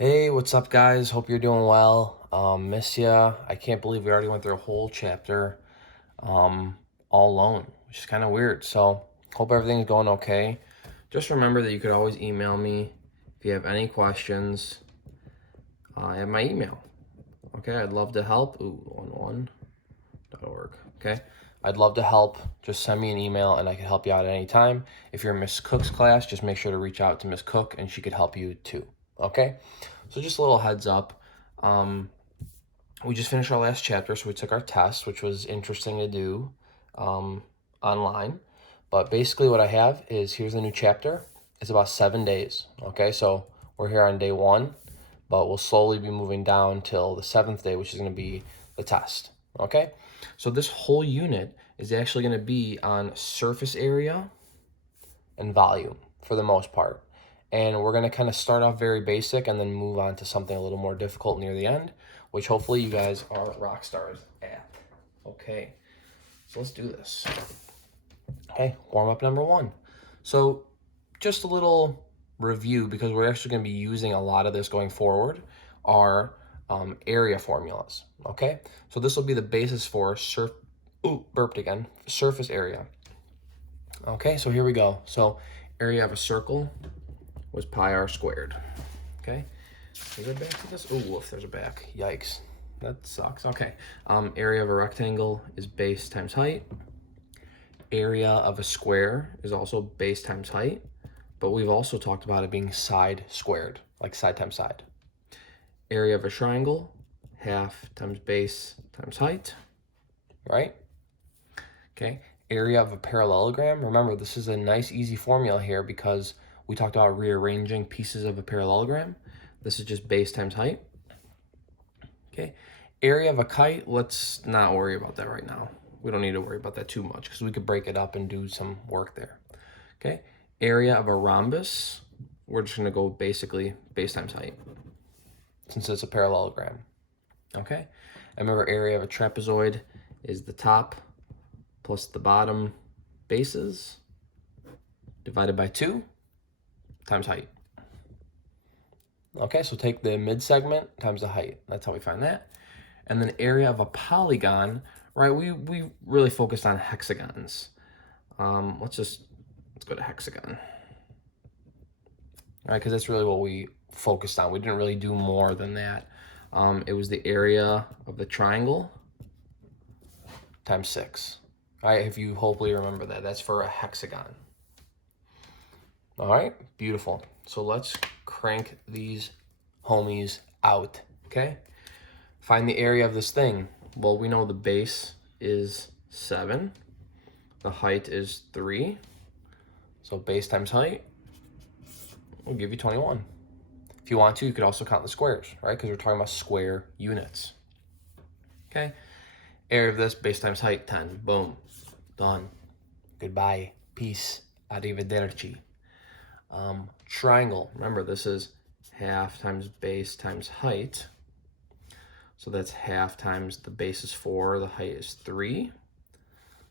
Hey, what's up, guys? Hope you're doing well. Miss ya. I can't believe we already went through a whole chapter all alone, which is kind of weird. So, hope everything's going okay. Just remember that you could always email me if you have any questions. I have my email. Okay, I'd love to help. Ooh, 11.org. Okay, I'd love to help. Just send me an email and I can help you out at any time. If you're in Miss Cook's class, just make sure to reach out to Miss Cook and she could help you too. Okay, so just a little heads up. We just finished our last chapter, so we took our test, which was interesting to do online. But basically, what I have is here's the new chapter. It's about 7 days. Okay, so we're here on day 1, but we'll slowly be moving down till the 7th day, which is going to be the test. Okay, so this whole unit is actually going to be on surface area and volume for the most part. And we're going to kind of start off very basic and then move on to something a little more difficult near the end, which hopefully you guys are rock stars at. Okay, so let's do this. Okay, warm up number 1. So just a little review, because we're actually going to be using a lot of this going forward, are area formulas. Okay, so this will be the basis for burped again, surface area. Okay, so here we go. So area of a circle was pi r squared. Okay, is there a back to this? Oh, woof, there's a back. Yikes, that sucks. Okay, area of a rectangle is base times height. Area of a square is also base times height, but we've also talked about it being side squared, like side times side. Area of a triangle, half times base times height, right? Okay, area of a parallelogram. Remember, this is a nice, easy formula here because we talked about rearranging pieces of a parallelogram. This is just base times height. Okay, area of a kite, let's not worry about that right now. We don't need to worry about that too much because we could break it up and do some work there. Okay, area of a rhombus, we're just gonna go basically base times height since it's a parallelogram. Okay, and remember, area of a trapezoid is the top plus the bottom bases divided by 2 times height. Okay, so take the mid segment times the height. That's how we find that. And then area of a polygon, right? We really focused on hexagons. Let's go to hexagon. All right, because that's really what we focused on. We didn't really do more than that. It was the area of the triangle times 6. All right, if you hopefully remember that, that's for a hexagon. All right, beautiful. So let's crank these homies out, okay? Find the area of this thing. Well, we know the base is 7. The height is 3. So base times height will give you 21. If you want to, you could also count the squares, right? Because we're talking about square units. Okay, area of this, base times height, 10. Boom, done. Goodbye, peace, arrivederci. Triangle, remember this is half times base times height. So that's half times the base is 4, the height is 3.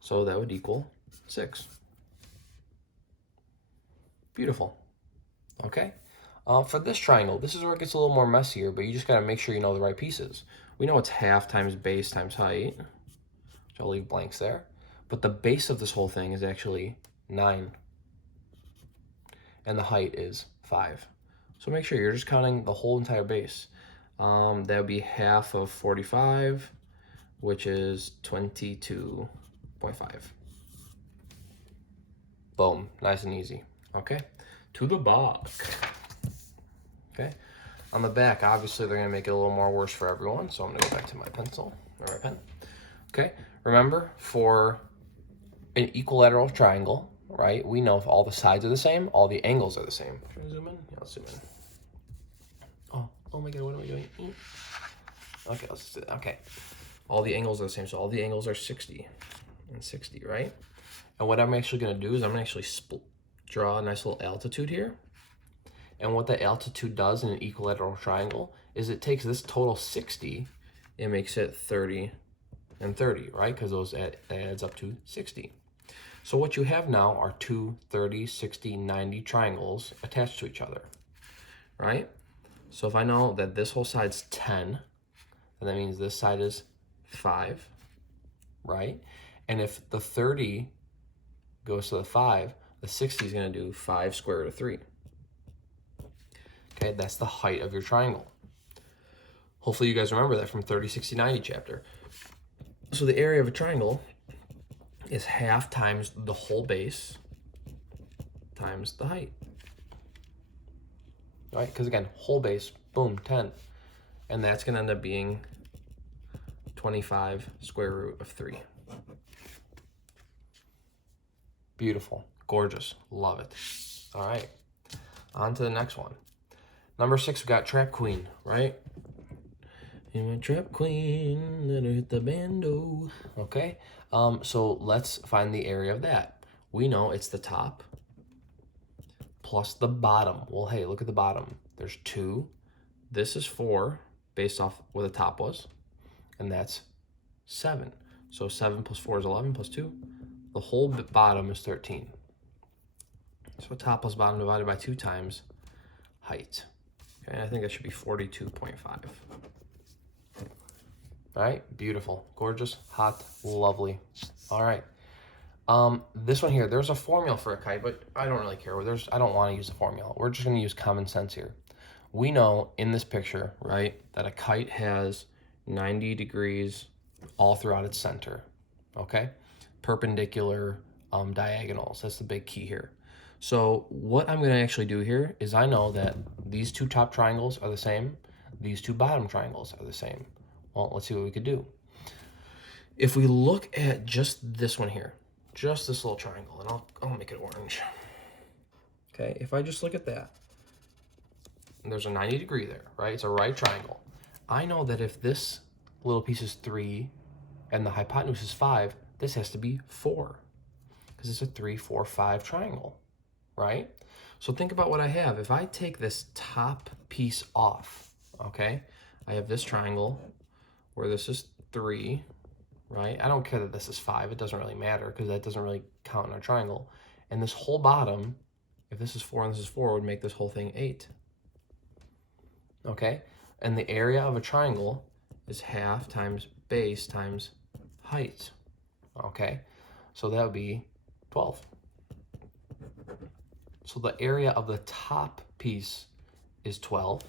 So that would equal 6. Beautiful. Okay. For this triangle, this is where it gets a little more messier, but you just got to make sure you know the right pieces. We know it's half times base times height, which I'll leave blanks there. But the base of this whole thing is actually 9. And the height is 5. So make sure you're just counting the whole entire base. That would be half of 45, which is 22.5. Boom, nice and easy. Okay, to the back. Okay, on the back, obviously they're gonna make it a little more worse for everyone, so I'm gonna go back to my pencil, or my pen. Okay, remember, for an equilateral triangle, right, we know if all the sides are the same, all the angles are the same. Should I zoom in? Yeah, let's zoom in. Oh my god, what am I doing? Okay, let's do that. Okay, all the angles are the same, so all the angles are 60 and 60, right? And what I'm actually gonna do is I'm gonna actually draw a nice little altitude here. And what that altitude does in an equilateral triangle is it takes this total 60 and makes it 30 and 30, right? Because those adds up to 60. So what you have now are two 30, 60, 90 triangles attached to each other, right? So if I know that this whole side's 10, then that means this side is 5, right? And if the 30 goes to the 5, the 60 is going to do 5 square root of 3. Okay, that's the height of your triangle. Hopefully you guys remember that from 30, 60, 90 chapter. So the area of a triangle is half times the whole base times the height. Right? Because again, whole base, boom, 10. And that's going to end up being 25 square root of 3. Beautiful, gorgeous, love it. All right, on to the next one. Number 6, we got trap queen, right? You a trap queen, let her hit the bando. Okay, so let's find the area of that. We know it's the top plus the bottom. Well, hey, look at the bottom. There's 2. This is 4, based off where the top was, and that's 7. So 7 plus 4 is 11 plus 2. The whole bottom is 13. So top plus bottom divided by 2 times height. Okay, I think that should be 42.5. All right, beautiful, gorgeous, hot, lovely. All right, this one here, there's a formula for a kite, but I don't really care. I don't want to use a formula. We're just going to use common sense here. We know in this picture, right, that a kite has 90 degrees all throughout its center, okay? Perpendicular diagonals, that's the big key here. So what I'm going to actually do here is I know that these 2 top triangles are the same, these 2 bottom triangles are the same. Well, let's see what we could do. If we look at just this one here, just this little triangle, and I'll make it orange. Okay, if I just look at that, there's a 90 degree there, right? It's a right triangle. I know that if this little piece is 3 and the hypotenuse is 5, this has to be 4 because it's a 3, 4, 5 triangle, right? So think about what I have. If I take this top piece off, okay, I have this triangle where this is 3, right? I don't care that this is 5. It doesn't really matter because that doesn't really count in our triangle. And this whole bottom, if this is 4 and this is 4, would make this whole thing 8. Okay? And the area of a triangle is half times base times height. Okay? So that would be 12. So the area of the top piece is 12.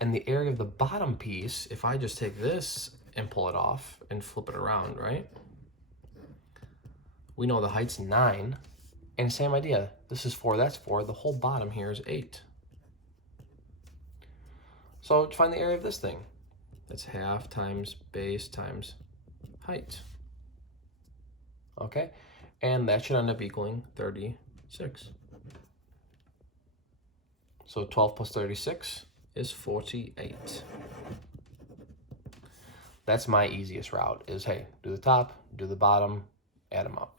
And the area of the bottom piece, if I just take this and pull it off and flip it around, right? We know the height's 9. And same idea. This is 4, that's 4. The whole bottom here is 8. So to find the area of this thing, that's half times base times height. Okay? And that should end up equaling 36. So 12 plus 36 is 48. That's my easiest route is, hey, do the top, do the bottom, add them up.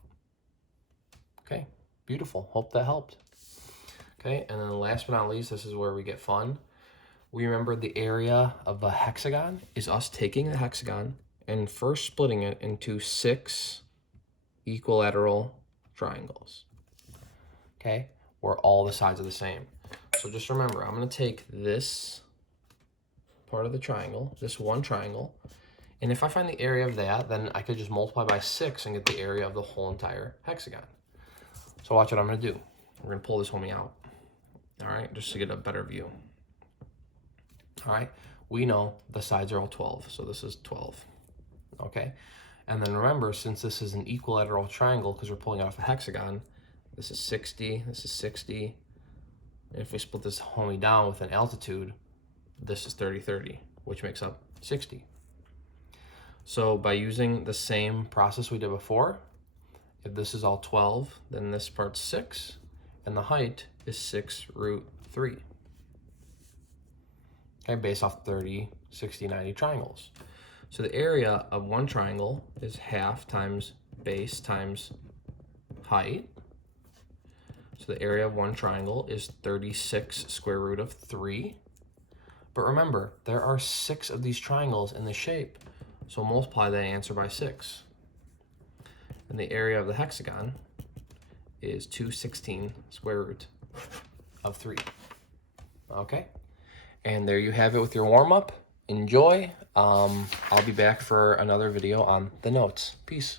Okay, beautiful. Hope that helped. Okay, and then last but not least, this is where we get fun. We remember the area of a hexagon is us taking the hexagon and first splitting it into 6 equilateral triangles. Okay, where all the sides are the same. So just remember, I'm going to take this part of the triangle, this one triangle, and if I find the area of that, then I could just multiply by 6 and get the area of the whole entire hexagon. So watch what I'm going to do. We're going to pull this homie out, all right, just to get a better view. All right, we know the sides are all 12, so this is 12, okay? And then remember, since this is an equilateral triangle, because we're pulling off a hexagon, this is 60, this is 60. And if we split this homie down with an altitude, this is 30, 30, which makes up 60. So by using the same process we did before, if this is all 12, then this part's 6, and the height is 6 root 3. Okay, based off 30, 60, 90 triangles. So the area of one triangle is half times base times height. So the area of one triangle is 36 square root of 3. But remember, there are 6 of these triangles in the shape. So multiply that answer by 6. And the area of the hexagon is 216 square root of 3. Okay? And there you have it with your warm-up. Enjoy. I'll be back for another video on the notes. Peace.